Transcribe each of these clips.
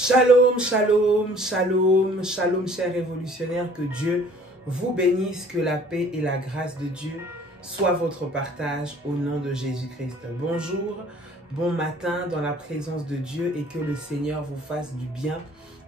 Shalom, shalom, shalom, shalom, chers révolutionnaires, que Dieu vous bénisse, que la paix et la grâce de Dieu soient votre partage au nom de Jésus-Christ. Bonjour, bon matin dans la présence de Dieu et que le Seigneur vous fasse du bien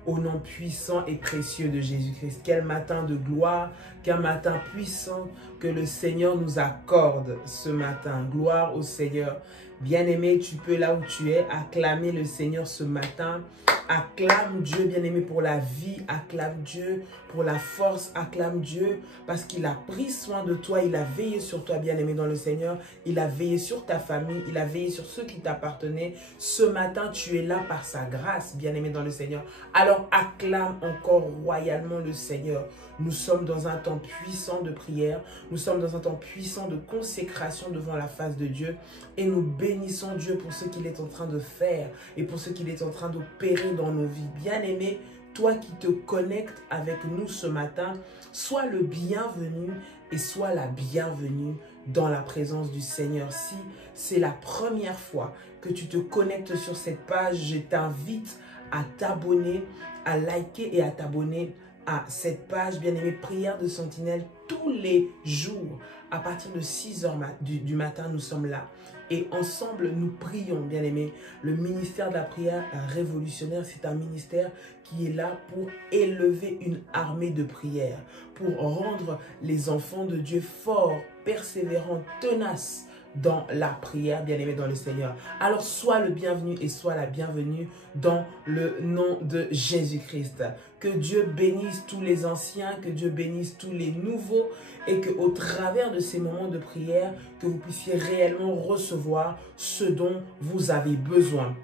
au nom puissant et précieux de Jésus-Christ. Quel matin de gloire, quel matin puissant que le Seigneur nous accorde ce matin. Gloire au Seigneur. Bien-aimé, tu peux là où tu es acclamer le Seigneur ce matin. Acclame Dieu, bien-aimé, pour la vie. Acclame Dieu pour la force. Acclame Dieu parce qu'il a pris soin de toi. Il a veillé sur toi, bien-aimé, dans le Seigneur. Il a veillé sur ta famille. Il a veillé sur ceux qui t'appartenaient. Ce matin, tu es là par sa grâce, bien-aimé, dans le Seigneur. Alors, acclame encore royalement le Seigneur. Nous sommes dans un temps puissant de prière. Nous sommes dans un temps puissant de consécration devant la face de Dieu. Et nous bénissons Dieu pour ce qu'il est en train de faire et pour ce qu'il est en train d'opérer dans nos vies. Bien-aimé, toi qui te connectes avec nous ce matin, sois le bienvenu et sois la bienvenue dans la présence du Seigneur. Si c'est la première fois que tu te connectes sur cette page, je t'invite à t'abonner, à liker et à t'abonner à cette page, bien-aimé, Prière de Sentinelle. Tous les jours, à partir de 6 h du matin, nous sommes là. Et ensemble, nous prions, bien-aimé. Le ministère de la prière révolutionnaire, c'est un ministère qui est là pour élever une armée de prière, pour rendre les enfants de Dieu forts, persévérants, tenaces dans la prière, bien-aimé dans le Seigneur. Alors, sois le bienvenu et sois la bienvenue dans le nom de Jésus-Christ. Que Dieu bénisse tous les anciens, que Dieu bénisse tous les nouveaux et que au travers de ces moments de prière, que vous puissiez réellement recevoir ce dont vous avez besoin.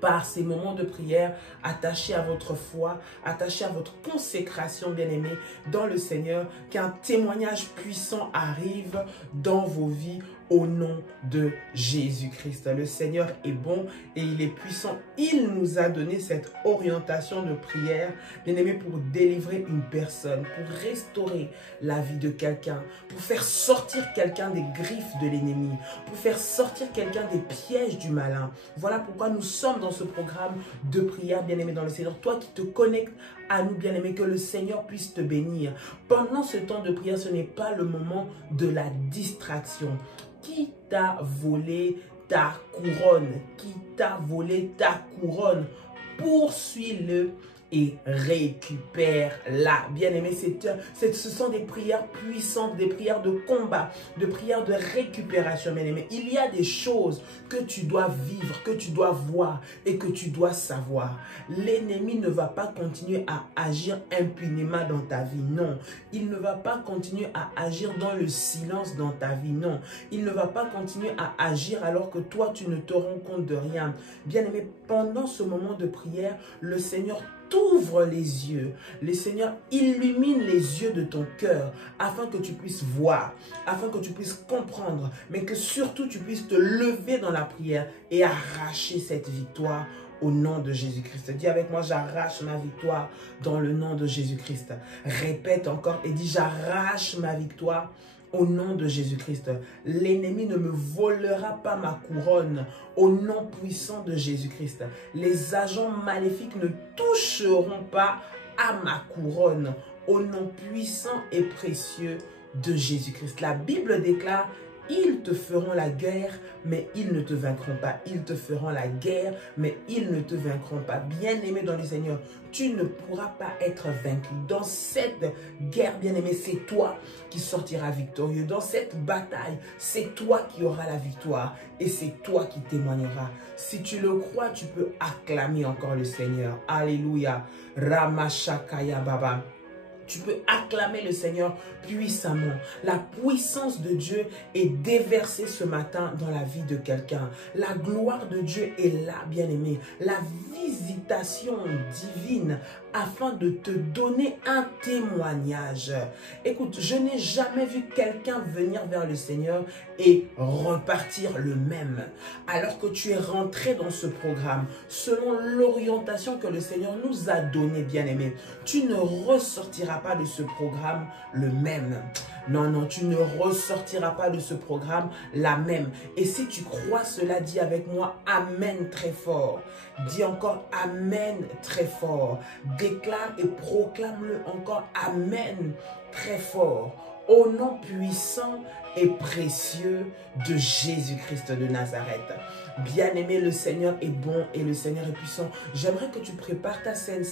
Par ces moments de prière, attachés à votre foi, attachés à votre consécration, bien-aimé, dans le Seigneur, qu'un témoignage puissant arrive dans vos vies au nom de Jésus-Christ. Le Seigneur est bon et il est puissant. Il nous a donné cette orientation de prière, bien-aimé, pour délivrer une personne, pour restaurer la vie de quelqu'un, pour faire sortir quelqu'un des griffes de l'ennemi, pour faire sortir quelqu'un des pièges du malin. Voilà pourquoi nous sommes dans ce programme de prière, bien-aimé dans le Seigneur. Toi qui te connectes à nous, bien-aimé, que le Seigneur puisse te bénir. Pendant ce temps de prière, ce n'est pas le moment de la distraction. Qui t'a volé ta couronne? Qui t'a volé ta couronne? Poursuis-le et récupère-la. Bien-aimé, ce sont des prières puissantes, des prières de combat, de prières de récupération, bien-aimé. Il y a des choses que tu dois vivre, que tu dois voir et que tu dois savoir. L'ennemi ne va pas continuer à agir impunément dans ta vie, non. Il ne va pas continuer à agir dans le silence dans ta vie, non. Il ne va pas continuer à agir alors que toi, tu ne te rends compte de rien. Bien-aimé, pendant ce moment de prière, le Seigneur t'ouvre les yeux. Le Seigneur illumine les yeux de ton cœur afin que tu puisses voir, afin que tu puisses comprendre, mais que surtout tu puisses te lever dans la prière et arracher cette victoire au nom de Jésus-Christ. Dis avec moi, j'arrache ma victoire dans le nom de Jésus-Christ. Répète encore et dis, j'arrache ma victoire au nom de Jésus-Christ. L'ennemi ne me volera pas ma couronne au nom puissant de Jésus-Christ. Les agents maléfiques ne toucheront pas à ma couronne au nom puissant et précieux de Jésus-Christ. La Bible déclare: ils te feront la guerre, mais ils ne te vaincront pas. Ils te feront la guerre, mais ils ne te vaincront pas. Bien-aimé dans le Seigneur, tu ne pourras pas être vaincu. Dans cette guerre, bien-aimé, c'est toi qui sortiras victorieux. Dans cette bataille, c'est toi qui auras la victoire et c'est toi qui témoigneras. Si tu le crois, tu peux acclamer encore le Seigneur. Alléluia. Ramashakaya Baba. Tu peux acclamer le Seigneur puissamment. La puissance de Dieu est déversée ce matin dans la vie de quelqu'un. La gloire de Dieu est là, bien-aimé. La visitation divine afin de te donner un témoignage. Écoute, je n'ai jamais vu quelqu'un venir vers le Seigneur et repartir le même. Alors que tu es rentré dans ce programme, selon l'orientation que le Seigneur nous a donnée, bien-aimé, tu ne ressortiras pas de ce programme le même. Non, non, tu ne ressortiras pas de ce programme la même. Et si tu crois cela, dis avec moi Amen très fort. Dis encore Amen très fort. Déclare et proclame-le encore Amen très fort. Au nom puissant et précieux de Jésus-Christ de Nazareth. Bien-aimé, le Seigneur est bon et le Seigneur est puissant. J'aimerais que tu prépares ta scène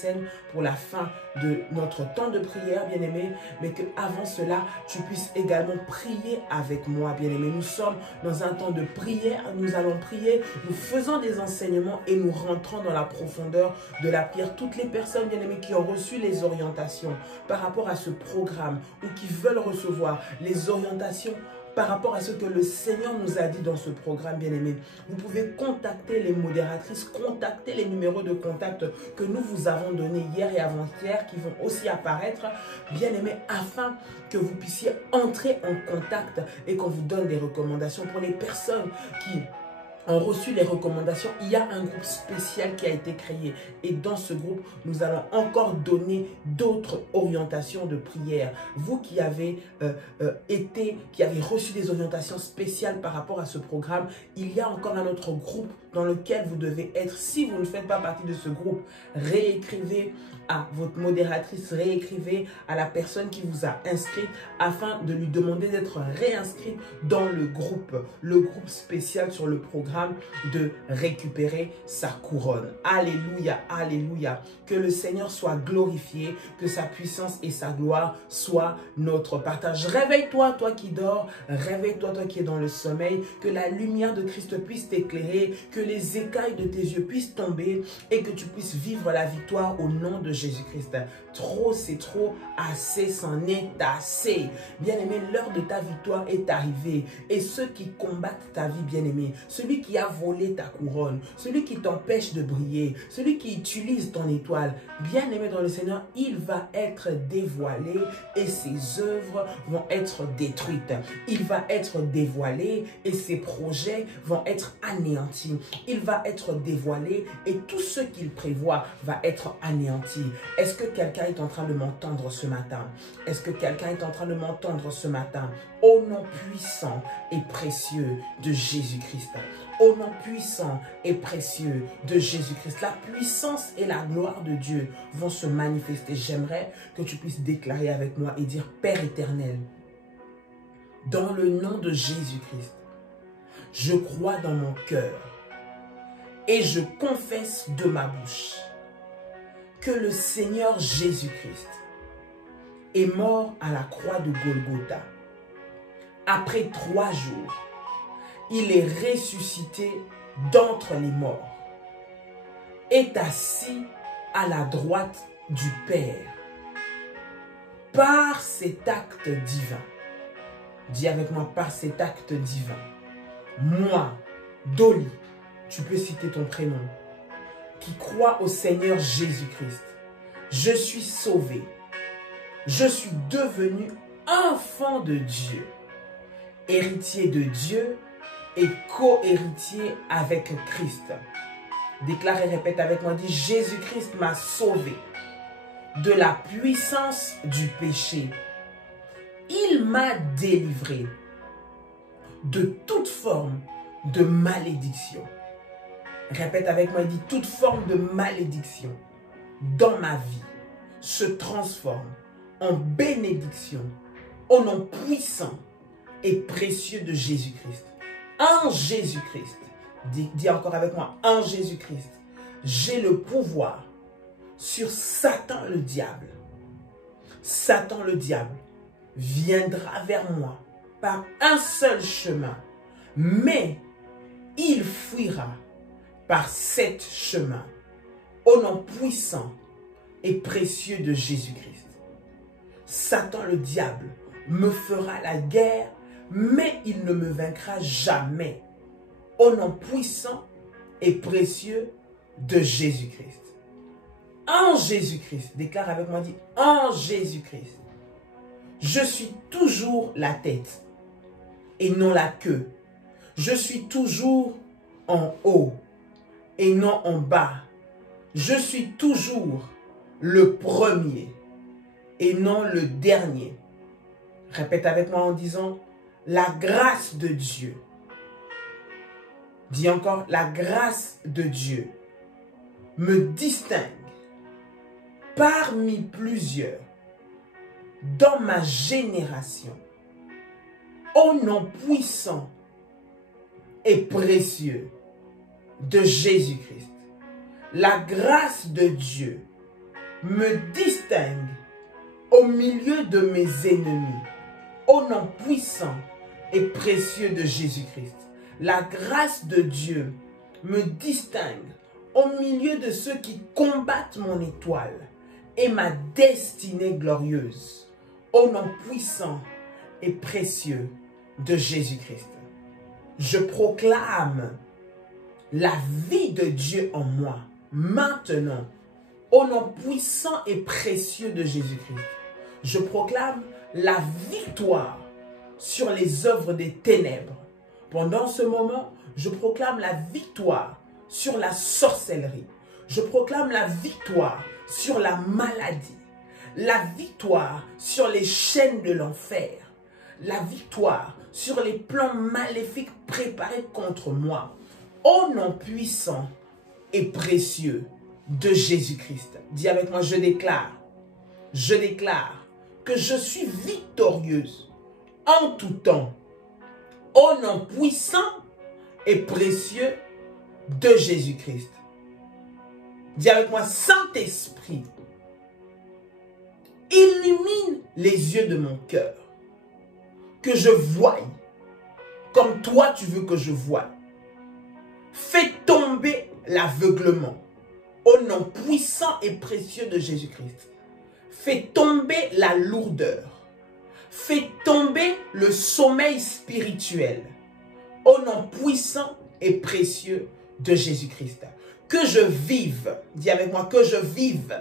pour la fin de notre temps de prière, bien-aimé, mais qu'avant cela, tu puisses également prier avec moi, bien-aimé. Nous sommes dans un temps de prière, nous allons prier, nous faisons des enseignements et nous rentrons dans la profondeur de la prière. Toutes les personnes, bien-aimées, qui ont reçu les orientations par rapport à ce programme ou qui veulent recevoir les orientations par rapport à ce que le Seigneur nous a dit dans ce programme, bien-aimé, vous pouvez contacter les modératrices, contacter les numéros de contact que nous vous avons donnés hier et avant-hier, qui vont aussi apparaître, bien-aimé, afin que vous puissiez entrer en contact et qu'on vous donne des recommandations pour les personnes qui ont reçu les recommandations. Il y a un groupe spécial qui a été créé et dans ce groupe, nous allons encore donner d'autres orientations de prière. Vous qui avez qui avez reçu des orientations spéciales par rapport à ce programme, il y a encore un autre groupe dans lequel vous devez être. Si vous ne faites pas partie de ce groupe, réécrivez à votre modératrice, réécrivez à la personne qui vous a inscrit afin de lui demander d'être réinscrite dans le groupe spécial sur le programme de récupérer sa couronne. Alléluia, alléluia. Que le Seigneur soit glorifié, que sa puissance et sa gloire soient notre partage. Réveille-toi, toi qui dors, réveille-toi, toi qui es dans le sommeil, que la lumière de Christ puisse t'éclairer, que les écailles de tes yeux puissent tomber et que tu puisses vivre la victoire au nom de Jésus-Christ. Trop, c'est trop, assez, c'en est assez. Bien-aimé, l'heure de ta victoire est arrivée. Et ceux qui combattent ta vie, bien-aimé, celui qui a volé ta couronne, celui qui t'empêche de briller, celui qui utilise ton étoile, bien-aimé dans le Seigneur, il va être dévoilé et ses œuvres vont être détruites. Il va être dévoilé et ses projets vont être anéantis. Il va être dévoilé et tout ce qu'il prévoit va être anéanti. Est-ce que quelqu'un est en train de m'entendre ce matin? Est-ce que quelqu'un est en train de m'entendre ce matin? Au nom puissant et précieux de Jésus-Christ. Au nom puissant et précieux de Jésus-Christ. La puissance et la gloire de Dieu vont se manifester. J'aimerais que tu puisses déclarer avec moi et dire: Père éternel, dans le nom de Jésus-Christ, je crois dans mon cœur et je confesse de ma bouche que le Seigneur Jésus-Christ est mort à la croix de Golgotha. Après 3 jours, il est ressuscité d'entre les morts, est assis à la droite du Père. Par cet acte divin, dis avec moi, par cet acte divin, moi, Dolly, tu peux citer ton prénom, qui croit au Seigneur Jésus-Christ, je suis sauvé, je suis devenu enfant de Dieu, héritier de Dieu et co-héritier avec Christ. Déclare et répète avec moi, dis: Jésus-Christ m'a sauvé de la puissance du péché. Il m'a délivré de toute forme de malédiction. Répète avec moi, dis: toute forme de malédiction dans ma vie se transforme en bénédiction au nom puissant et précieux de Jésus-Christ. En Jésus-Christ, dis encore avec moi, en Jésus-Christ, j'ai le pouvoir sur Satan le diable. Satan le diable viendra vers moi par un seul chemin, mais il fuira par 7 chemins, au nom puissant et précieux de Jésus-Christ. Satan le diable me fera la guerre, mais il ne me vaincra jamais, au nom puissant et précieux de Jésus-Christ. En Jésus-Christ, déclare avec moi, dis: en Jésus-Christ, je suis toujours la tête et non la queue. Je suis toujours en haut et non en bas. Je suis toujours le premier et non le dernier. Répète avec moi en disant, la grâce de Dieu. Dis encore, la grâce de Dieu me distingue parmi plusieurs dans ma génération au nom puissant et précieux de Jésus-Christ. La grâce de Dieu me distingue au milieu de mes ennemis au nom puissant et précieux de Jésus-Christ. La grâce de Dieu me distingue au milieu de ceux qui combattent mon étoile et ma destinée glorieuse, au nom puissant et précieux de Jésus-Christ. Je proclame la vie de Dieu en moi, maintenant, au nom puissant et précieux de Jésus-Christ. Je proclame la victoire sur les œuvres des ténèbres. Pendant ce moment, je proclame la victoire sur la sorcellerie. Je proclame la victoire sur la maladie. La victoire sur les chaînes de l'enfer. La victoire sur les plans maléfiques préparés contre moi. Au nom puissant et précieux de Jésus-Christ. Dis avec moi, je déclare que je suis victorieuse en tout temps. Au nom puissant et précieux de Jésus-Christ. Dis avec moi, Saint-Esprit, illumine les yeux de mon cœur, que je voie comme toi tu veux que je voie. Fais tomber l'aveuglement au nom puissant et précieux de Jésus-Christ. Fais tomber la lourdeur. Fais tomber le sommeil spirituel au nom puissant et précieux de Jésus-Christ. Que je vive, dis avec moi, que je vive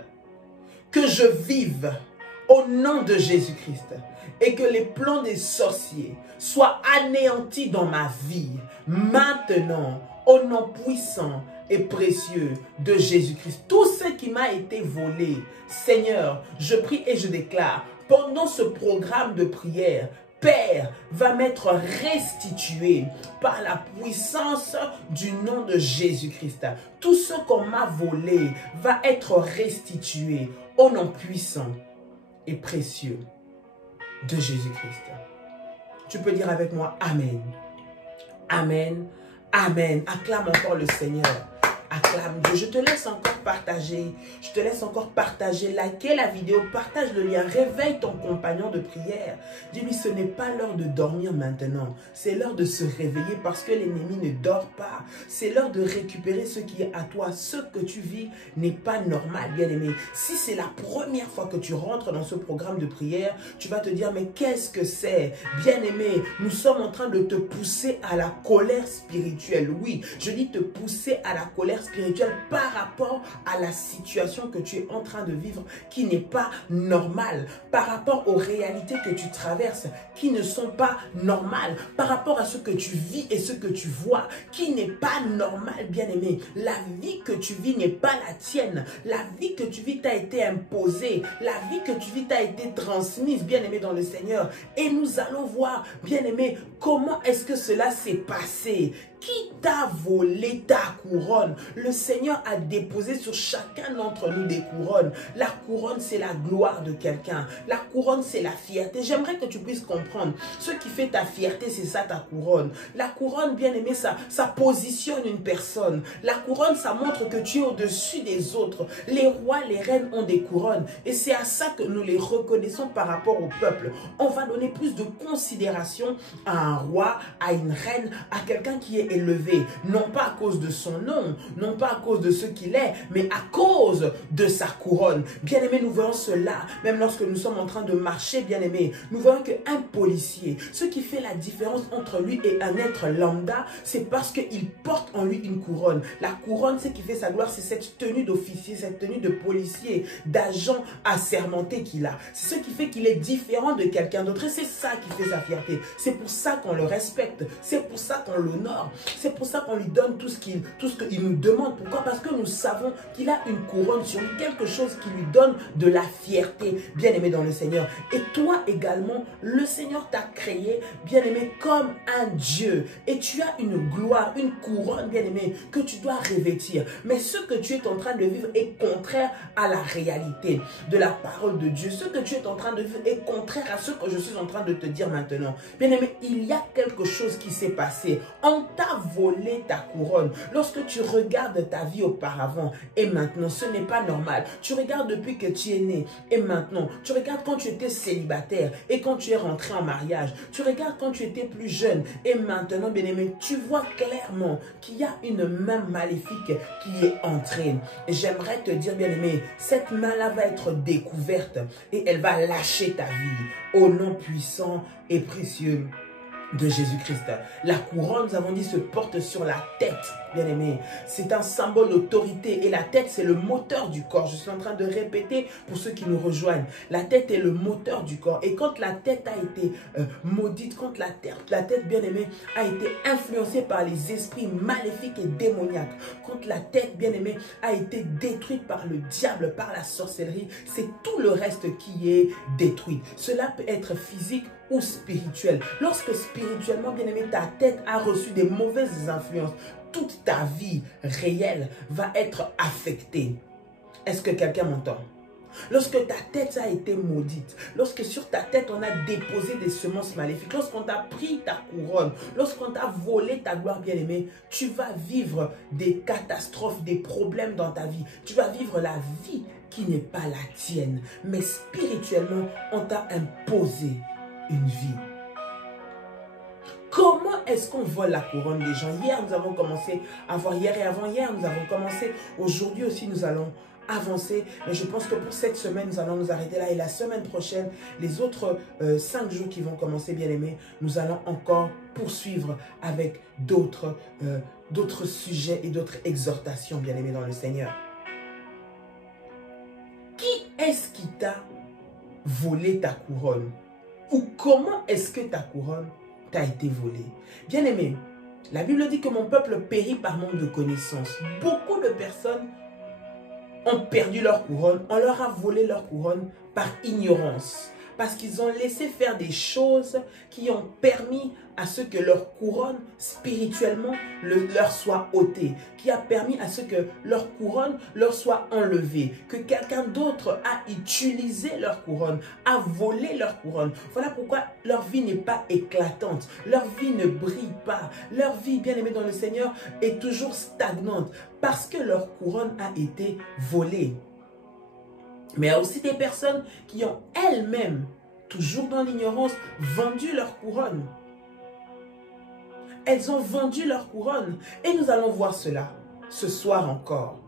au nom de Jésus-Christ et que les plans des sorciers soient anéantis dans ma vie maintenant au nom puissant et précieux de Jésus-Christ. Tout ce qui m'a été volé, Seigneur, je prie et je déclare, pendant ce programme de prière, Père, va m'être restitué par la puissance du nom de Jésus-Christ. Tout ce qu'on m'a volé va être restitué au nom puissant et précieux de Jésus-Christ. Tu peux dire avec moi, Amen. Amen. Amen. Acclame encore le Seigneur. Acclame Dieu. Je te laisse encore partager. Je te laisse encore partager. Liker la vidéo. Partage le lien. Réveille ton compagnon de prière. Dis-lui, ce n'est pas l'heure de dormir maintenant. C'est l'heure de se réveiller parce que l'ennemi ne dort pas. C'est l'heure de récupérer ce qui est à toi. Ce que tu vis n'est pas normal, bien-aimé. Si c'est la première fois que tu rentres dans ce programme de prière, tu vas te dire, mais qu'est-ce que c'est? Bien-aimé, nous sommes en train de te pousser à la colère spirituelle. Oui, je dis te pousser à la colère spirituelle par rapport à la situation que tu es en train de vivre qui n'est pas normale, par rapport aux réalités que tu traverses qui ne sont pas normales, par rapport à ce que tu vis et ce que tu vois qui n'est pas normal, bien-aimé. La vie que tu vis n'est pas la tienne. La vie que tu vis t'a été imposée. La vie que tu vis t'a été transmise, bien-aimé dans le Seigneur. Et nous allons voir, bien-aimé, comment est-ce que cela s'est passé. Qui t'a volé ta couronne? Le Seigneur a déposé sur chacun d'entre nous des couronnes. La couronne, c'est la gloire de quelqu'un. La couronne, c'est la fierté. J'aimerais que tu puisses comprendre. Ce qui fait ta fierté, c'est ça ta couronne. La couronne, bien aimé, ça positionne une personne. La couronne, ça montre que tu es au-dessus des autres. Les rois, les reines ont des couronnes. Et c'est à ça que nous les reconnaissons par rapport au peuple. On va donner plus de considération à un roi, à une reine, à quelqu'un qui est élevé, non pas à cause de son nom, non pas à cause de ce qu'il est, mais à cause de sa couronne. Bien aimé, nous voyons cela, même lorsque nous sommes en train de marcher, bien aimé, nous voyons qu'un policier, ce qui fait la différence entre lui et un être lambda, c'est parce qu'il porte en lui une couronne. La couronne, ce qui fait sa gloire, c'est cette tenue d'officier, cette tenue de policier, d'agent assermenté qu'il a. C'est ce qui fait qu'il est différent de quelqu'un d'autre et c'est ça qui fait sa fierté. C'est pour ça qu'on le respecte, c'est pour ça qu'on l'honore. C'est pour ça qu'on lui donne tout ce qu'il nous demande. Pourquoi? Parce que nous savons qu'il a une couronne sur lui, quelque chose qui lui donne de la fierté, bien-aimé dans le Seigneur. Et toi également, le Seigneur t'a créé, bien-aimé, comme un Dieu. Et tu as une gloire, une couronne, bien-aimé, que tu dois revêtir. Mais ce que tu es en train de vivre est contraire à la réalité de la parole de Dieu. Ce que tu es en train de vivre est contraire à ce que je suis en train de te dire maintenant. Bien-aimé, il y a quelque chose qui s'est passé. On t'a volé ta couronne. Lorsque tu regardes ta vie auparavant et maintenant, ce n'est pas normal. Tu regardes depuis que tu es né et maintenant. Tu regardes quand tu étais célibataire et quand tu es rentré en mariage. Tu regardes quand tu étais plus jeune et maintenant, bien-aimé, tu vois clairement qu'il y a une main maléfique qui est entrée. Et j'aimerais te dire, bien-aimé, cette main-là va être découverte et elle va lâcher ta vie au nom puissant et précieux de Jésus-Christ. La couronne, nous avons dit, se porte sur la tête, bien-aimé. C'est un symbole d'autorité et la tête, c'est le moteur du corps. Je suis en train de répéter pour ceux qui nous rejoignent. La tête est le moteur du corps. Et quand la tête a été maudite, quand la tête, bien-aimée, a été influencée par les esprits maléfiques et démoniaques, quand la tête, bien-aimée, a été détruite par le diable, par la sorcellerie, c'est tout le reste qui est détruit. Cela peut être physique ou spirituel. Lorsque spirituellement, bien-aimé, ta tête a reçu des mauvaises influences, toute ta vie réelle va être affectée. Est-ce que quelqu'un m'entend? Lorsque ta tête a été maudite, lorsque sur ta tête on a déposé des semences maléfiques, lorsqu'on t'a pris ta couronne, lorsqu'on t'a volé ta gloire, bien-aimée, tu vas vivre des catastrophes, des problèmes dans ta vie. Tu vas vivre la vie qui n'est pas la tienne. Mais spirituellement, on t'a imposé une vie. Comment est-ce qu'on vole la couronne des gens? Hier, nous avons commencé à voir, hier et avant-hier, nous avons commencé. Aujourd'hui aussi, nous allons avancer. Mais je pense que pour cette semaine, nous allons nous arrêter là. Et la semaine prochaine, les autres 5 jours qui vont commencer, bien aimés, nous allons encore poursuivre avec d'autres sujets et d'autres exhortations, bien aimés dans le Seigneur. Qui est-ce qui t'a volé ta couronne? Ou comment est-ce que ta couronne t'a été volée? Bien aimé, la Bible dit que mon peuple périt par manque de connaissance. Beaucoup de personnes ont perdu leur couronne. On leur a volé leur couronne par ignorance. Parce qu'ils ont laissé faire des choses qui ont permis à ce que leur couronne spirituellement leur soit ôtée. Qui a permis à ce que leur couronne leur soit enlevée. Que quelqu'un d'autre a utilisé leur couronne, a volé leur couronne. Voilà pourquoi leur vie n'est pas éclatante. Leur vie ne brille pas. Leur vie, bien aimée dans le Seigneur, est toujours stagnante. Parce que leur couronne a été volée. Mais il y a aussi des personnes qui ont elles-mêmes, toujours dans l'ignorance, vendu leur couronne. Elles ont vendu leur couronne. Et nous allons voir cela ce soir encore.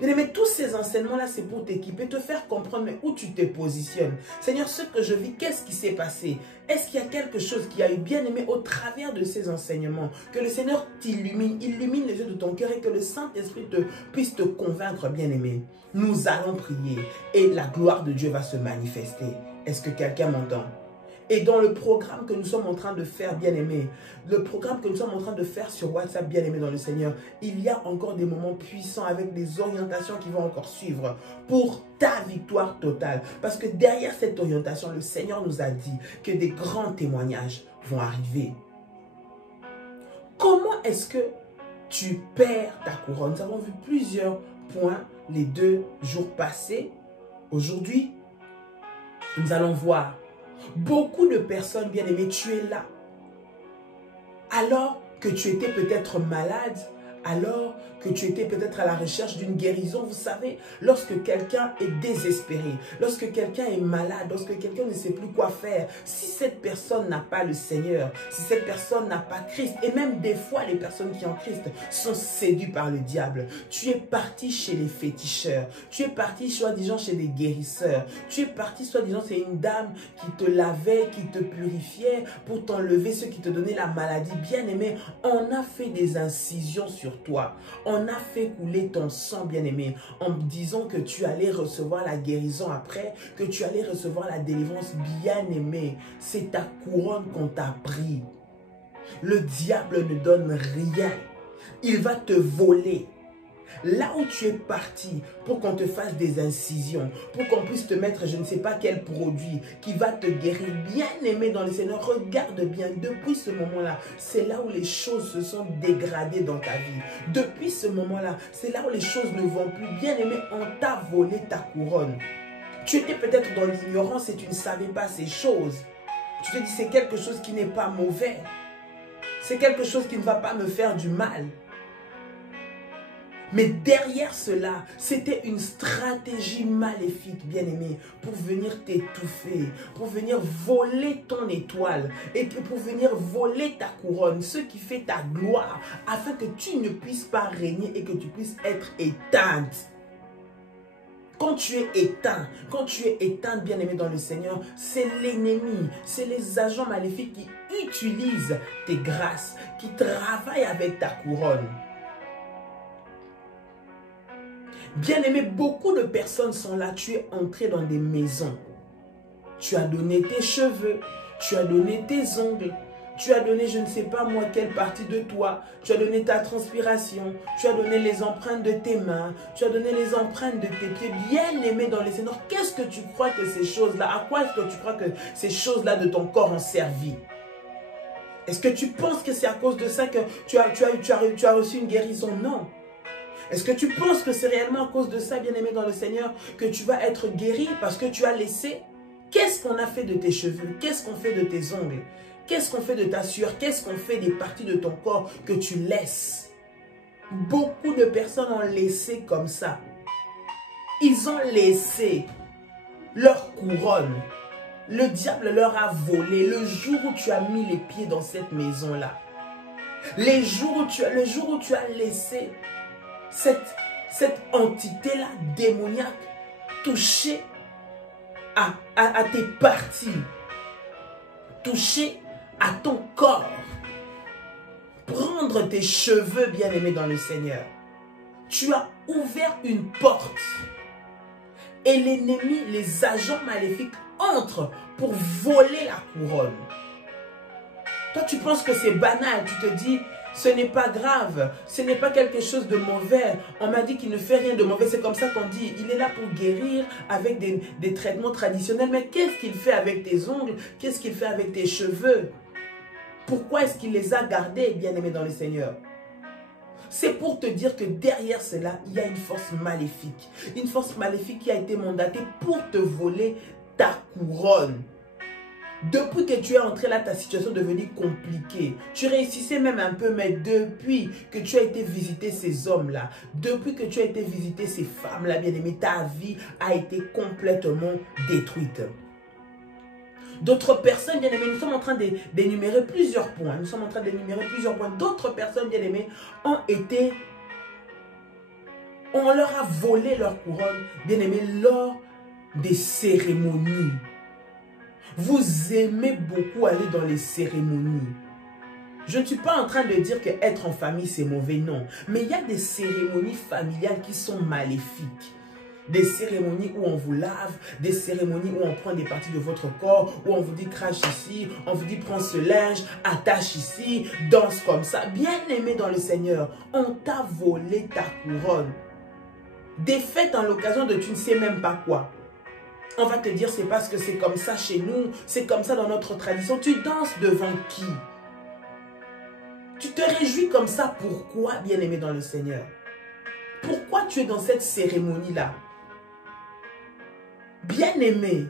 Mais tous ces enseignements-là, c'est pour t'équiper, te faire comprendre mais où tu te positionnes. Seigneur, ce que je vis, qu'est-ce qui s'est passé? Est-ce qu'il y a quelque chose qui a eu bien aimé au travers de ces enseignements? Que le Seigneur t'illumine, illumine les yeux de ton cœur et que le Saint-Esprit puisse te convaincre, bien aimé. Nous allons prier et la gloire de Dieu va se manifester. Est-ce que quelqu'un m'entend? Et dans le programme que nous sommes en train de faire, bien-aimé, le programme que nous sommes en train de faire sur WhatsApp, bien-aimé dans le Seigneur, il y a encore des moments puissants avec des orientations qui vont encore suivre pour ta victoire totale. Parce que derrière cette orientation, le Seigneur nous a dit que des grands témoignages vont arriver. Comment est-ce que tu perds ta couronne? Nous avons vu plusieurs points les 2 jours passés. Aujourd'hui, nous allons voir. Beaucoup de personnes, bien aimées, tu es là. Alors que tu étais peut-être malade, alors que tu étais peut-être à la recherche d'une guérison. Vous savez, lorsque quelqu'un est désespéré, lorsque quelqu'un est malade, lorsque quelqu'un ne sait plus quoi faire, si cette personne n'a pas le Seigneur, si cette personne n'a pas Christ, et même des fois les personnes qui ont Christ sont séduites par le diable. Tu es parti chez les féticheurs, tu es parti soi-disant chez les guérisseurs, tu es parti soi-disant c'est une dame qui te lavait, qui te purifiait pour t'enlever ce qui te donnait la maladie. Bien aimé, on a fait des incisions sur toi. On a fait couler ton sang, bien-aimé, en disant que tu allais recevoir la guérison après, que tu allais recevoir la délivrance, bien-aimé. C'est ta couronne qu'on t'a pris. Le diable ne donne rien. Il va te voler. Là où tu es parti pour qu'on te fasse des incisions, pour qu'on puisse te mettre je ne sais pas quel produit qui va te guérir, bien aimé dans le Seigneur, regarde bien, depuis ce moment-là, c'est là où les choses se sont dégradées dans ta vie. Depuis ce moment-là, c'est là où les choses ne vont plus. Bien aimé, on t'a volé ta couronne. Tu étais peut-être dans l'ignorance et tu ne savais pas ces choses. Tu te dis c'est quelque chose qui n'est pas mauvais. C'est quelque chose qui ne va pas me faire du mal. Mais derrière cela, c'était une stratégie maléfique, bien-aimé, pour venir t'étouffer, pour venir voler ton étoile et pour venir voler ta couronne, ce qui fait ta gloire, afin que tu ne puisses pas régner et que tu puisses être éteinte. Quand tu es éteinte, bien-aimé dans le Seigneur, c'est l'ennemi, c'est les agents maléfiques qui utilisent tes grâces, qui travaillent avec ta couronne. Bien-aimé, beaucoup de personnes sont là. Tu es entré dans des maisons. Tu as donné tes cheveux. Tu as donné tes ongles. Tu as donné je ne sais pas moi quelle partie de toi. Tu as donné ta transpiration. Tu as donné les empreintes de tes mains. Tu as donné les empreintes de tes pieds. Bien-aimé dans les Seigneur, qu'est-ce que tu crois que ces choses-là, à quoi est-ce que tu crois que ces choses-là de ton corps ont servi? Est-ce que tu penses que c'est à cause de ça que tu as reçu une guérison? Non. Est-ce que tu penses que c'est réellement à cause de ça, bien-aimé dans le Seigneur, que tu vas être guéri parce que tu as laissé? Qu'est-ce qu'on a fait de tes cheveux? Qu'est-ce qu'on fait de tes ongles? Qu'est-ce qu'on fait de ta sueur? Qu'est-ce qu'on fait des parties de ton corps que tu laisses? Beaucoup de personnes ont laissé comme ça. Ils ont laissé leur couronne. Le diable leur a volé le jour où tu as mis les pieds dans cette maison-là. Le jour où tu as laissé cette entité-là démoniaque toucher à tes parties, toucher à ton corps, prendre tes cheveux, bien-aimés dans le Seigneur. Tu as ouvert une porte et l'ennemi, les agents maléfiques entrent pour voler la couronne. Toi, tu penses que c'est banal, tu te dis, ce n'est pas grave, ce n'est pas quelque chose de mauvais. On m'a dit qu'il ne fait rien de mauvais, c'est comme ça qu'on dit. Il est là pour guérir avec des traitements traditionnels. Mais qu'est-ce qu'il fait avec tes ongles? Qu'est-ce qu'il fait avec tes cheveux? Pourquoi est-ce qu'il les a gardés, bien-aimés dans le Seigneur? C'est pour te dire que derrière cela, il y a une force maléfique. Une force maléfique qui a été mandatée pour te voler ta couronne. Depuis que tu es entré là, ta situation est devenue compliquée. Tu réussissais même un peu, mais depuis que tu as été visiter ces hommes-là, depuis que tu as été visiter ces femmes-là, bien-aimées, ta vie a été complètement détruite. D'autres personnes, bien-aimées, nous sommes en train d'énumérer plusieurs points. Nous sommes en train d'énumérer plusieurs points. D'autres personnes, bien-aimées, on leur a volé leur couronne, bien-aimées, lors des cérémonies. Vous aimez beaucoup aller dans les cérémonies. Je ne suis pas en train de dire que être en famille c'est mauvais, non. Mais il y a des cérémonies familiales qui sont maléfiques. Des cérémonies où on vous lave, des cérémonies où on prend des parties de votre corps, où on vous dit crache ici, on vous dit prends ce linge, attache ici, danse comme ça. Bien-aimé dans le Seigneur, on t'a volé ta couronne. Des fêtes en l'occasion de tu ne sais même pas quoi. On va te dire c'est parce que c'est comme ça chez nous, c'est comme ça dans notre tradition. Tu danses devant qui? Tu te réjouis comme ça, pourquoi, bien-aimé dans le Seigneur? Pourquoi tu es dans cette cérémonie-là? Bien-aimé,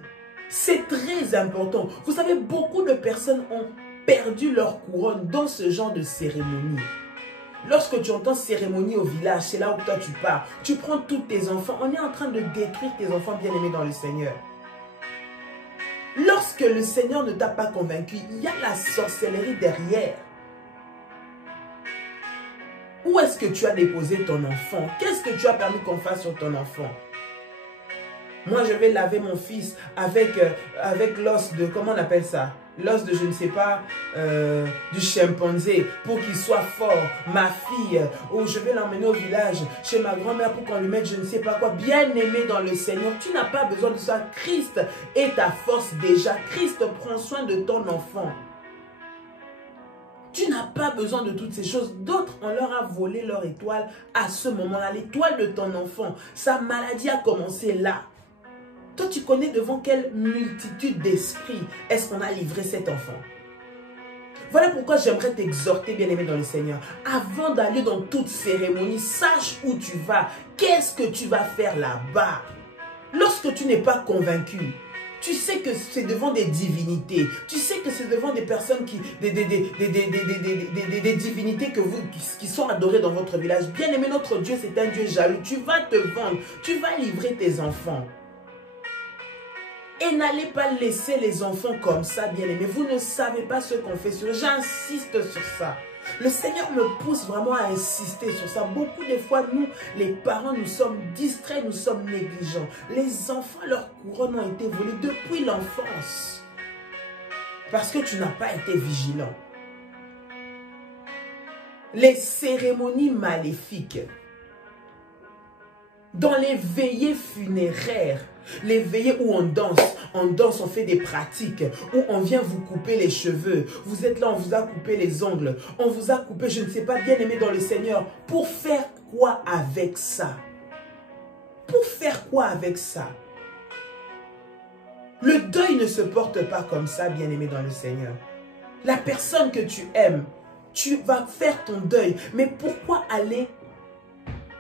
c'est très important. Vous savez, beaucoup de personnes ont perdu leur couronne dans ce genre de cérémonie. Lorsque tu entends cérémonie au village, c'est là où toi tu pars. Tu prends tous tes enfants. On est en train de détruire tes enfants bien-aimés dans le Seigneur. Lorsque le Seigneur ne t'a pas convaincu, il y a la sorcellerie derrière. Où est-ce que tu as déposé ton enfant? Qu'est-ce que tu as permis qu'on fasse sur ton enfant? Moi, je vais laver mon fils avec l'os de, comment on appelle ça? L'os de, je ne sais pas, du chimpanzé pour qu'il soit fort. Ma fille, ou je vais l'emmener au village chez ma grand-mère pour qu'on lui mette je ne sais pas quoi. Bien-aimé dans le Seigneur, tu n'as pas besoin de ça. Christ est ta force déjà. Christ prend soin de ton enfant. Tu n'as pas besoin de toutes ces choses. D'autres, on leur a volé leur étoile à ce moment-là. L'étoile de ton enfant, sa maladie a commencé là. Toi, tu connais devant quelle multitude d'esprits est-ce qu'on a livré cet enfant. Voilà pourquoi j'aimerais t'exhorter, bien-aimé dans le Seigneur. Avant d'aller dans toute cérémonie, sache où tu vas. Qu'est-ce que tu vas faire là-bas? Lorsque tu n'es pas convaincu, tu sais que c'est devant des divinités. Tu sais que c'est devant des personnes des divinités qui sont adorées dans votre village. Bien-aimé, notre Dieu, c'est un Dieu jaloux. Tu vas te vendre. Tu vas livrer tes enfants. Et n'allez pas laisser les enfants comme ça, bien-aimés. Vous ne savez pas ce qu'on fait sur eux. J'insiste sur ça. Le Seigneur me pousse vraiment à insister sur ça. Beaucoup de fois, nous, les parents, nous sommes distraits, nous sommes négligents. Les enfants, leurs couronnes ont été volées depuis l'enfance. Parce que tu n'as pas été vigilant. Les cérémonies maléfiques. Dans les veillées funéraires, les veillées où on danse, on fait des pratiques, où on vient vous couper les cheveux, vous êtes là, on vous a coupé les ongles, on vous a coupé, je ne sais pas, bien aimé dans le Seigneur, pour faire quoi avec ça? Pour faire quoi avec ça? Le deuil ne se porte pas comme ça, bien aimé dans le Seigneur. La personne que tu aimes, tu vas faire ton deuil, mais pourquoi aller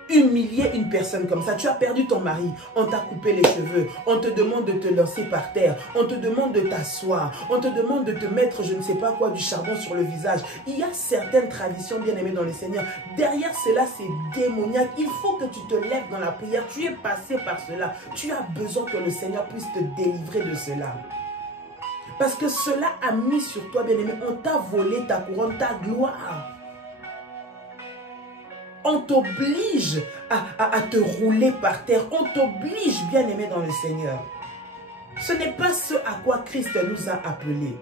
humilier une personne comme ça? Tu as perdu ton mari, on t'a coupé les cheveux, on te demande de te lancer par terre, on te demande de t'asseoir, on te demande de te mettre je ne sais pas quoi, du charbon sur le visage. Il y a certaines traditions, bien aimées dans le Seigneur. Derrière cela, c'est démoniaque. Il faut que tu te lèves dans la prière. Tu es passé par cela. Tu as besoin que le Seigneur puisse te délivrer de cela. Parce que cela a mis sur toi, bien aimé, on t'a volé ta couronne, ta gloire. On t'oblige à te rouler par terre. On t'oblige, bien aimé dans le Seigneur. Ce n'est pas ce à quoi Christ nous a appelés.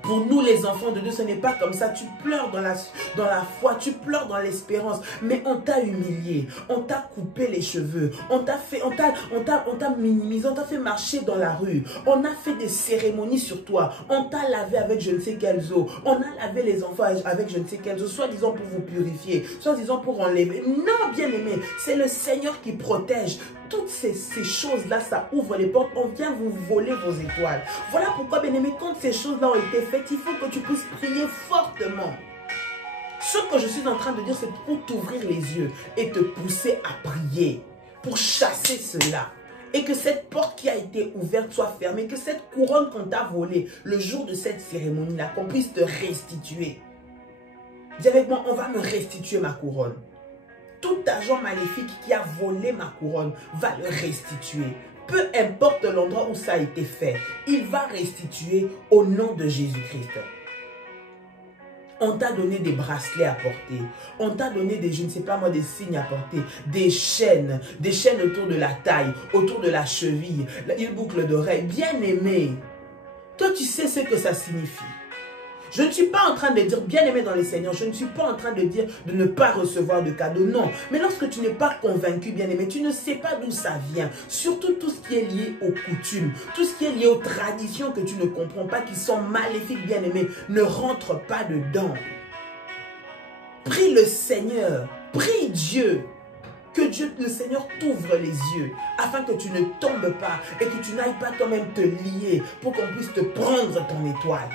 Pour nous, les enfants de Dieu, ce n'est pas comme ça. Tu pleures dans la foi, tu pleures dans l'espérance. Mais on t'a humilié, on t'a coupé les cheveux, on t'a minimisé, on t'a fait marcher dans la rue. On a fait des cérémonies sur toi. On t'a lavé avec je ne sais quelles eaux. On a lavé les enfants avec je ne sais quelles eaux. Soi-disant pour vous purifier, soi-disant pour enlever. Non, bien aimé, c'est le Seigneur qui protège. Toutes ces choses-là, ça ouvre les portes. On vient vous voler vos étoiles. Voilà pourquoi, bien-aimé, quand ces choses-là ont été faites, il faut que tu puisses prier fortement. Ce que je suis en train de dire, c'est pour t'ouvrir les yeux et te pousser à prier. Pour chasser cela. Et que cette porte qui a été ouverte soit fermée. Que cette couronne qu'on t'a volée le jour de cette cérémonie-là, qu'on puisse te restituer. Dis avec moi, on va me restituer ma couronne. Tout agent maléfique qui a volé ma couronne va le restituer. Peu importe l'endroit où ça a été fait, il va restituer au nom de Jésus-Christ. On t'a donné des bracelets à porter. On t'a donné des, je ne sais pas moi, des signes à porter. Des chaînes autour de la taille, autour de la cheville, une boucle d'oreille. Bien aimé, toi tu sais ce que ça signifie. Je ne suis pas en train de dire, bien aimé dans les Seigneurs, je ne suis pas en train de dire de ne pas recevoir de cadeaux, non. Mais lorsque tu n'es pas convaincu, bien aimé, tu ne sais pas d'où ça vient. Surtout tout ce qui est lié aux coutumes, tout ce qui est lié aux traditions que tu ne comprends pas, qui sont maléfiques, bien aimé, ne rentre pas dedans. Prie le Seigneur, prie Dieu. Que Dieu, le Seigneur, t'ouvre les yeux afin que tu ne tombes pas et que tu n'ailles pas toi-même te lier pour qu'on puisse te prendre ton étoile.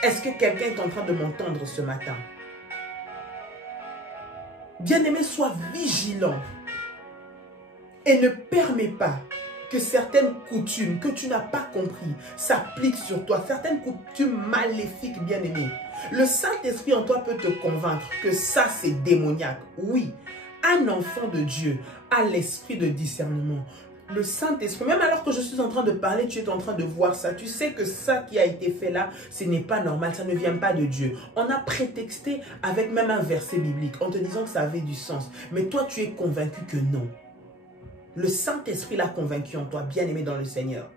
Est-ce que quelqu'un est en train de m'entendre ce matin? Bien-aimé, sois vigilant et ne permets pas que certaines coutumes que tu n'as pas compris s'appliquent sur toi. Certaines coutumes maléfiques, bien-aimé. Le Saint-Esprit en toi peut te convaincre que ça, c'est démoniaque. Oui, un enfant de Dieu a l'esprit de discernement. Le Saint-Esprit, même alors que je suis en train de parler, tu es en train de voir ça. Tu sais que ça qui a été fait là, ce n'est pas normal, ça ne vient pas de Dieu. On a prétexté avec même un verset biblique en te disant que ça avait du sens. Mais toi, tu es convaincu que non. Le Saint-Esprit l'a convaincu en toi, bien-aimé dans le Seigneur.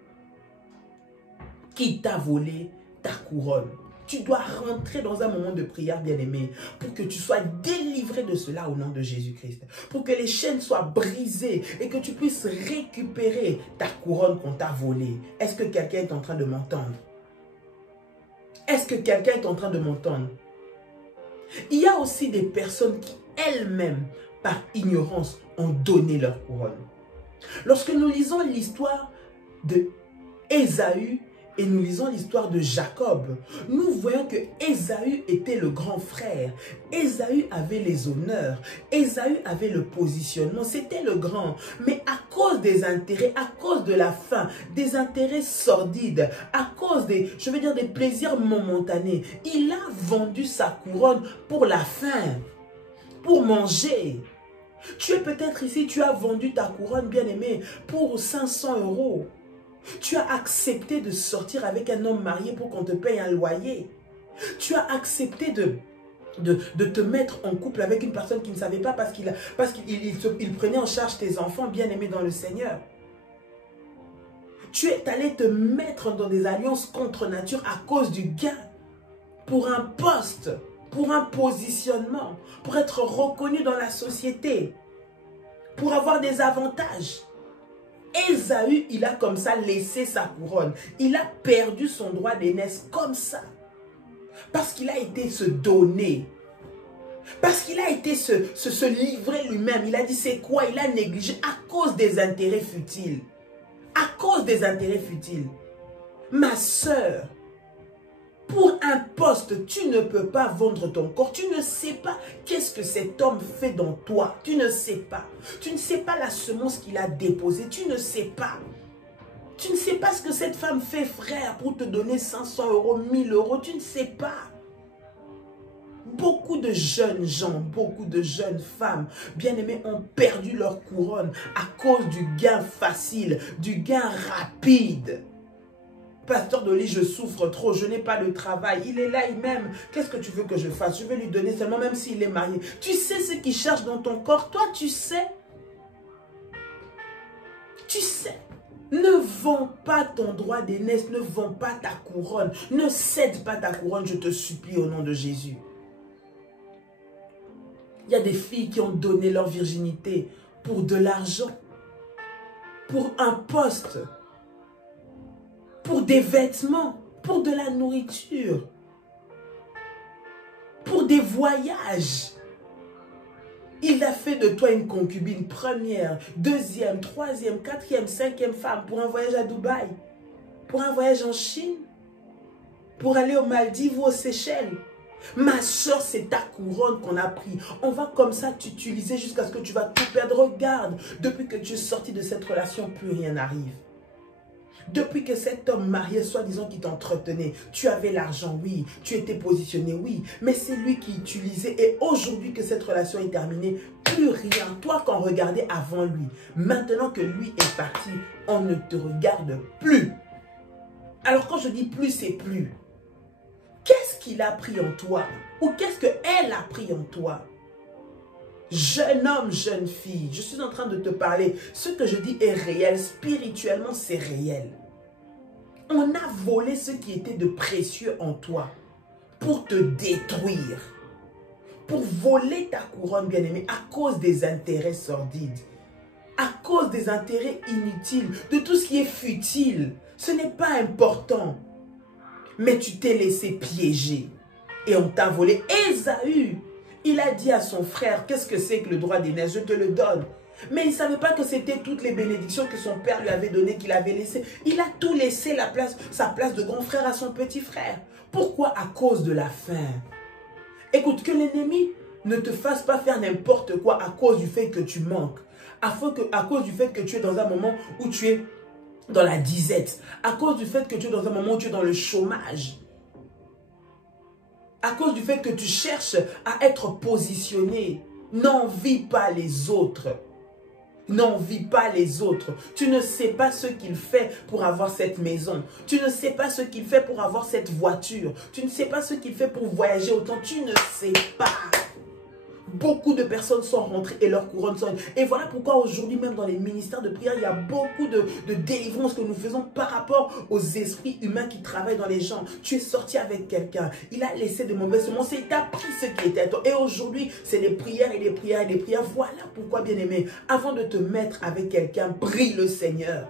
Qui t'a volé ta couronne? Tu dois rentrer dans un moment de prière, bien-aimé, pour que tu sois délivré de cela au nom de Jésus-Christ. Pour que les chaînes soient brisées et que tu puisses récupérer ta couronne qu'on t'a volée. Est-ce que quelqu'un est en train de m'entendre? Est-ce que quelqu'un est en train de m'entendre? Il y a aussi des personnes qui, elles-mêmes, par ignorance, ont donné leur couronne. Lorsque nous lisons l'histoire de Ésaü et nous lisons l'histoire de Jacob, nous voyons que Ésaü était le grand frère. Ésaü avait les honneurs. Ésaü avait le positionnement. C'était le grand. Mais à cause des intérêts, à cause de la faim, des intérêts sordides, à cause des, je veux dire, des plaisirs momentanés, il a vendu sa couronne pour la faim, pour manger. Tu es peut-être ici, tu as vendu ta couronne, bien-aimée, pour 500 €. Tu as accepté de sortir avec un homme marié pour qu'on te paye un loyer. Tu as accepté de te mettre en couple avec une personne qui ne savait pas parce qu'il prenait en charge tes enfants bien-aimés dans le Seigneur. Tu es allé te mettre dans des alliances contre nature à cause du gain, pour un poste, pour un positionnement, pour être reconnu dans la société, pour avoir des avantages. Ésaü, il a comme ça laissé sa couronne. Il a perdu son droit d'aînesse comme ça. Parce qu'il a été se donner. Parce qu'il a été se livrer lui-même. Il a dit c'est quoi? Il a négligé à cause des intérêts futiles. À cause des intérêts futiles. Ma sœur, pour un poste, tu ne peux pas vendre ton corps. Tu ne sais pas qu'est-ce que cet homme fait dans toi. Tu ne sais pas. Tu ne sais pas la semence qu'il a déposée. Tu ne sais pas. Tu ne sais pas ce que cette femme fait, frère, pour te donner 500 €, 1000 €. Tu ne sais pas. Beaucoup de jeunes gens, beaucoup de jeunes femmes, bien-aimées, ont perdu leur couronne à cause du gain facile, du gain rapide. Pasteur Dolly, je souffre trop, je n'ai pas de travail. Il est là, il m'aime. Qu'est-ce que tu veux que je fasse? Je vais lui donner seulement, même s'il est marié. Tu sais ce qu'il cherche dans ton corps? Toi, tu sais. Tu sais. Ne vends pas ton droit d'aînesse, ne vends pas ta couronne. Ne cède pas ta couronne, je te supplie au nom de Jésus. Il y a des filles qui ont donné leur virginité pour de l'argent, pour un poste, pour des vêtements, pour de la nourriture, pour des voyages. Il a fait de toi une concubine première, deuxième, troisième, quatrième, cinquième femme pour un voyage à Dubaï, pour un voyage en Chine, pour aller aux Maldives ou aux Seychelles. Ma soeur, c'est ta couronne qu'on a pris. On va comme ça t'utiliser jusqu'à ce que tu vas tout perdre. Regarde, depuis que tu es sorti de cette relation, plus rien n'arrive. Depuis que cet homme marié, soi-disant qui t'entretenait, tu avais l'argent, oui, tu étais positionné, oui, mais c'est lui qui utilisait. Et aujourd'hui que cette relation est terminée, plus rien. Toi qu'on regardait avant lui, maintenant que lui est parti, on ne te regarde plus. Alors quand je dis plus, c'est plus. Qu'est-ce qu'il a pris en toi? Ou qu'est-ce qu'elle a pris en toi? Jeune homme, jeune fille, je suis en train de te parler. Ce que je dis est réel. Spirituellement, c'est réel. On a volé ce qui était de précieux en toi pour te détruire. Pour voler ta couronne, bien-aimée, à cause des intérêts sordides. À cause des intérêts inutiles, de tout ce qui est futile. Ce n'est pas important. Mais tu t'es laissé piéger. Et on t'a volé. Ésaü, il a dit à son frère, qu'est-ce que c'est que le droit d'aînesse? Je te le donne. Mais il ne savait pas que c'était toutes les bénédictions que son père lui avait données, qu'il avait laissées. Il a tout laissé, sa place de grand frère à son petit frère. Pourquoi? À cause de la faim. Écoute, que l'ennemi ne te fasse pas faire n'importe quoi à cause du fait que tu manques. À cause du fait que tu es dans un moment où tu es dans la disette. À cause du fait que tu es dans un moment où tu es dans le chômage. À cause du fait que tu cherches à être positionné. N'envie pas les autres. N'envie pas les autres. Tu ne sais pas ce qu'il fait pour avoir cette maison. Tu ne sais pas ce qu'il fait pour avoir cette voiture. Tu ne sais pas ce qu'il fait pour voyager autant. Tu ne sais pas. Beaucoup de personnes sont rentrées et leurs couronnes sont... Et voilà pourquoi aujourd'hui, même dans les ministères de prière, il y a beaucoup de délivrances que nous faisons par rapport aux esprits humains qui travaillent dans les gens. Tu es sorti avec quelqu'un, il a laissé de mauvaises semences, il t'a pris ce qui était à toi. Et aujourd'hui, c'est des prières et des prières et des prières. Voilà pourquoi, bien-aimé, avant de te mettre avec quelqu'un, prie le Seigneur.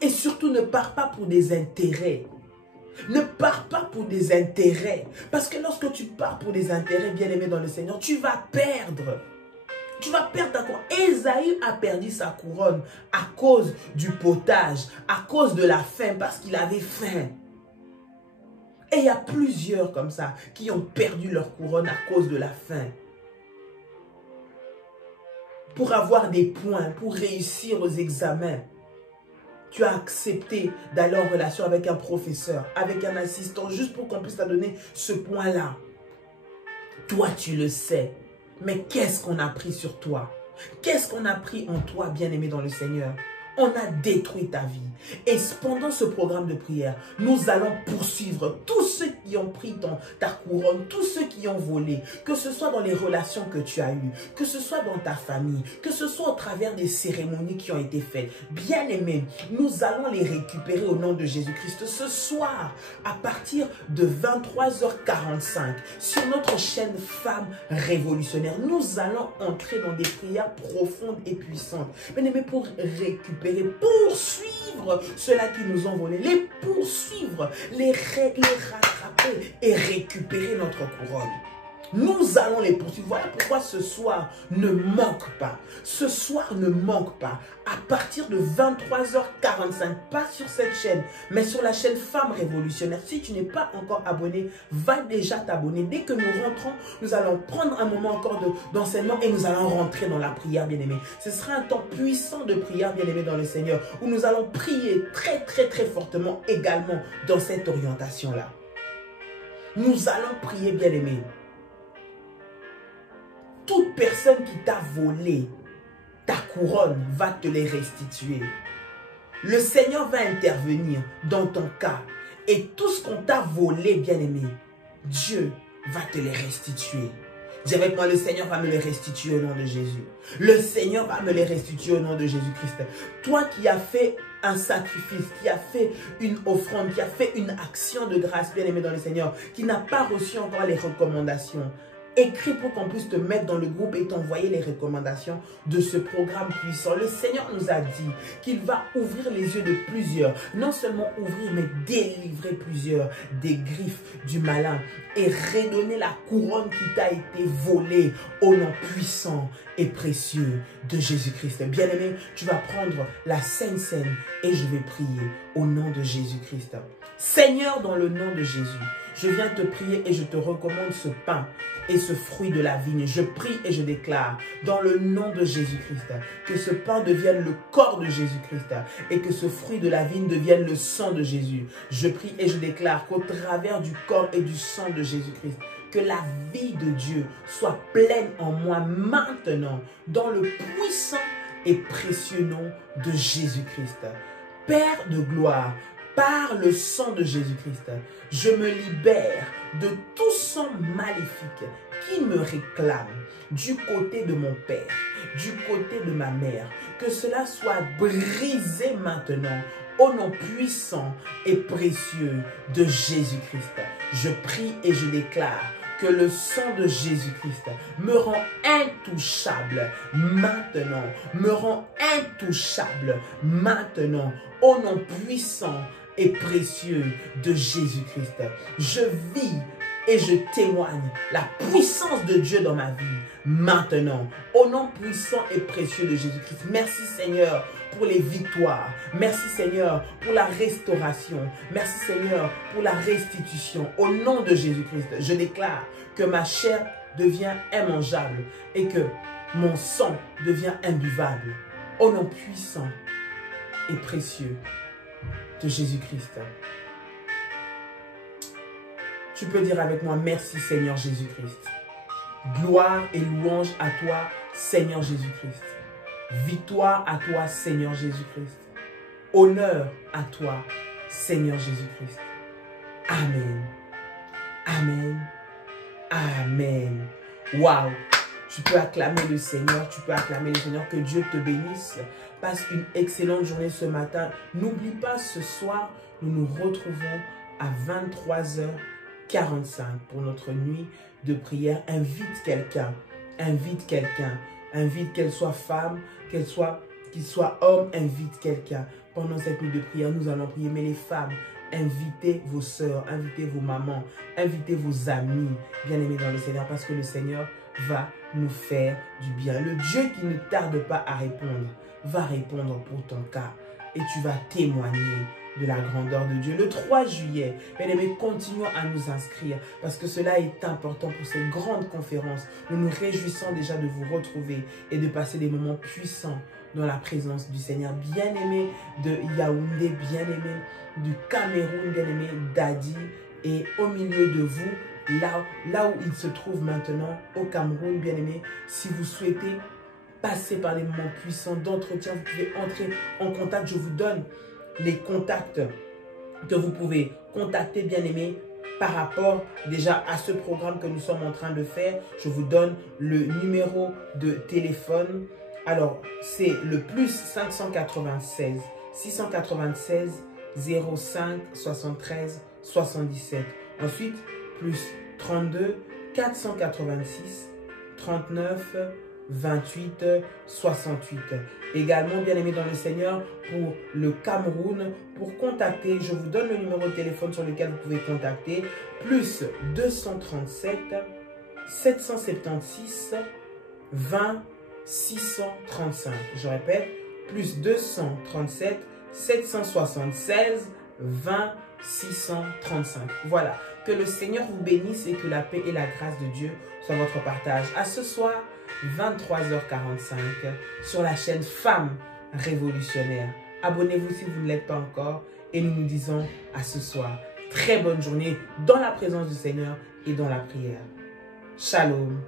Et surtout, ne pars pas pour des intérêts. Ne pars pas pour des intérêts. Parce que lorsque tu pars pour des intérêts, bien-aimé dans le Seigneur, tu vas perdre. Tu vas perdre ta couronne. Ésaü a perdu sa couronne à cause du potage, à cause de la faim, parce qu'il avait faim. Et il y a plusieurs comme ça qui ont perdu leur couronne à cause de la faim. Pour avoir des points, pour réussir aux examens, tu as accepté d'aller en relation avec un professeur, avec un assistant, juste pour qu'on puisse te donner ce point-là. Toi, tu le sais. Mais qu'est-ce qu'on a pris sur toi? Qu'est-ce qu'on a pris en toi, bien-aimé dans le Seigneur? On a détruit ta vie. Et pendant ce programme de prière, nous allons poursuivre tous ceux qui ont pris ta couronne, tous ceux qui ont volé, que ce soit dans les relations que tu as eues, que ce soit dans ta famille, que ce soit au travers des cérémonies qui ont été faites. Bien-aimés, nous allons les récupérer au nom de Jésus-Christ ce soir, à partir de 23h45, sur notre chaîne Femmes Révolutionnaires. Nous allons entrer dans des prières profondes et puissantes. Bien-aimés, pour récupérer, poursuivre ceux-là qui nous ont volés, les poursuivre, les rattraper et récupérer notre couronne. Nous allons les poursuivre. Voilà pourquoi ce soir ne manque pas. Ce soir ne manque pas. À partir de 23h45, pas sur cette chaîne, mais sur la chaîne Femmes Révolutionnaires. Si tu n'es pas encore abonné, va déjà t'abonner. Dès que nous rentrons, nous allons prendre un moment encore d'enseignement et nous allons rentrer dans la prière, bien-aimés. Ce sera un temps puissant de prière, bien-aimés dans le Seigneur, où nous allons prier très, très, très fortement également dans cette orientation-là. Nous allons prier, bien-aimés. Toute personne qui t'a volé ta couronne va te les restituer. Le Seigneur va intervenir dans ton cas. Et tout ce qu'on t'a volé, bien-aimé, Dieu va te les restituer. Dis avec moi, le Seigneur va me les restituer au nom de Jésus. Le Seigneur va me les restituer au nom de Jésus-Christ. Toi qui as fait un sacrifice, qui a fait une offrande, qui a fait une action de grâce, bien-aimé dans le Seigneur, qui n'a pas reçu encore les recommandations, écris pour qu'on puisse te mettre dans le groupe et t'envoyer les recommandations de ce programme puissant. Le Seigneur nous a dit qu'il va ouvrir les yeux de plusieurs. Non seulement ouvrir, mais délivrer plusieurs des griffes du malin et redonner la couronne qui t'a été volée au nom puissant et précieux de Jésus-Christ. Bien-aimé, tu vas prendre la Sainte Seine et je vais prier au nom de Jésus-Christ. Seigneur, dans le nom de Jésus, je viens te prier et je te recommande ce pain et ce fruit de la vigne. Je prie et je déclare dans le nom de Jésus-Christ que ce pain devienne le corps de Jésus-Christ et que ce fruit de la vigne devienne le sang de Jésus. Je prie et je déclare qu'au travers du corps et du sang de Jésus-Christ, que la vie de Dieu soit pleine en moi maintenant dans le puissant et précieux nom de Jésus-Christ. Père de gloire, par le sang de Jésus-Christ, je me libère de tout sang maléfique qui me réclame du côté de mon père, du côté de ma mère. Que cela soit brisé maintenant au nom puissant et précieux de Jésus-Christ. Je prie et je déclare que le sang de Jésus-Christ me rend intouchable maintenant, me rend intouchable maintenant, au nom puissant et précieux de Jésus-Christ. Je vis et je témoigne la puissance de Dieu dans ma vie maintenant, au nom puissant et précieux de Jésus-Christ. Merci Seigneur pour les victoires. Merci Seigneur pour la restauration. Merci Seigneur pour la restitution. Au nom de Jésus-Christ, je déclare que ma chair devient immangeable et que mon sang devient imbuvable. Au nom puissant et précieux de Jésus-Christ. Tu peux dire avec moi, merci Seigneur Jésus-Christ. Gloire et louange à toi, Seigneur Jésus-Christ. Victoire à toi, Seigneur Jésus-Christ. Honneur à toi, Seigneur Jésus-Christ. Amen. Amen. Amen. Waouh. Tu peux acclamer le Seigneur, tu peux acclamer le Seigneur. Que Dieu te bénisse. Passe une excellente journée ce matin. N'oublie pas, ce soir, nous nous retrouvons à 23h45 pour notre nuit de prière. Invite quelqu'un. Invite quelqu'un. Invite, qu'elle soit femme, qu'il soit homme, invite quelqu'un. Pendant cette nuit de prière, nous allons prier. Mais les femmes, invitez vos sœurs, invitez vos mamans, invitez vos amis, bien-aimés dans le Seigneur, parce que le Seigneur va nous faire du bien. Le Dieu qui ne tarde pas à répondre, va répondre pour ton cas et tu vas témoigner de la grandeur de Dieu. Le 3 juillet, bien-aimés, continuons à nous inscrire parce que cela est important pour cette grande conférence. Nous nous réjouissons déjà de vous retrouver et de passer des moments puissants dans la présence du Seigneur. Bien-aimés de Yaoundé, bien-aimés du Cameroun, bien-aimés d'Adi, et au milieu de vous, là où il se trouve maintenant, au Cameroun, bien-aimés, si vous souhaitez passer par des moments puissants d'entretien, vous pouvez entrer en contact. Je vous donne les contacts que vous pouvez contacter, bien-aimés, par rapport déjà à ce programme que nous sommes en train de faire. Je vous donne le numéro de téléphone. Alors, c'est le plus 596 696 05 73 77. Ensuite, plus 32 486 39 28 68. Également, bien-aimés dans le Seigneur, pour le Cameroun, pour contacter, je vous donne le numéro de téléphone sur lequel vous pouvez contacter, plus 237 776 20 635. Je répète, plus 237 776 20 635. Voilà, que le Seigneur vous bénisse et que la paix et la grâce de Dieu soient votre partage. À ce soir, 23h45 sur la chaîne Femmes Révolutionnaires. Abonnez-vous si vous ne l'êtes pas encore et nous nous disons à ce soir. Très bonne journée dans la présence du Seigneur et dans la prière. Shalom.